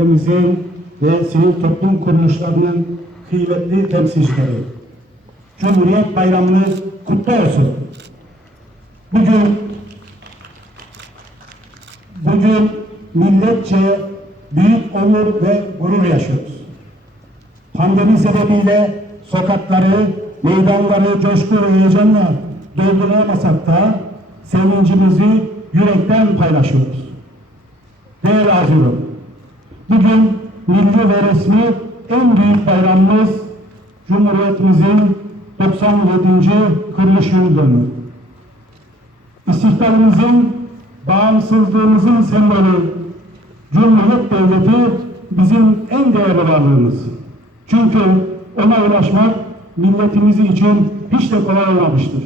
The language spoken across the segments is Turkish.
örgütlerimizin ve sivil toplum kuruluşlarının kıymetli temsilcileri. Cumhuriyet Bayramınız kutlu olsun. Bugün bugün milletçe büyük onur ve gurur yaşıyoruz. Pandemi sebebiyle sokakları, meydanları coşku ve heyecanla dolduramasak da sevincimizi yürekten paylaşıyoruz. Değerli azirim, bugün milli ve resmi en büyük bayramımız Cumhuriyetimizin 97. kuruluş yıl dönümü. İstiklalımızın, bağımsızlığımızın sembolü Cumhuriyet Devleti bizim en değerli varlığımız. Çünkü ona ulaşmak milletimiz için hiç de kolay olmamıştır.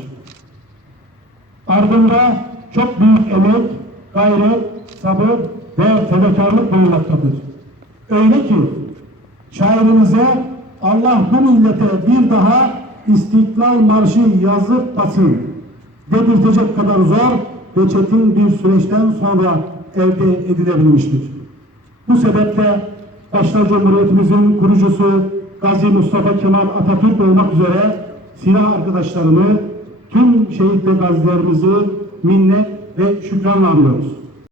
Ardında çok büyük emek, gayret, sabır ve fedakarlık bulunmaktadır. Öyle ki şairimize Allah bu millete bir daha İstiklal Marşı yazıp basın dedirtecek kadar zor ve çetin bir süreçten sonra elde edilebilmiştir. Bu sebeple başta Cumhuriyetimizin kurucusu Gazi Mustafa Kemal Atatürk olmak üzere silah arkadaşlarını, tüm şehit ve gazilerimizi minnet ve şükranla anıyoruz.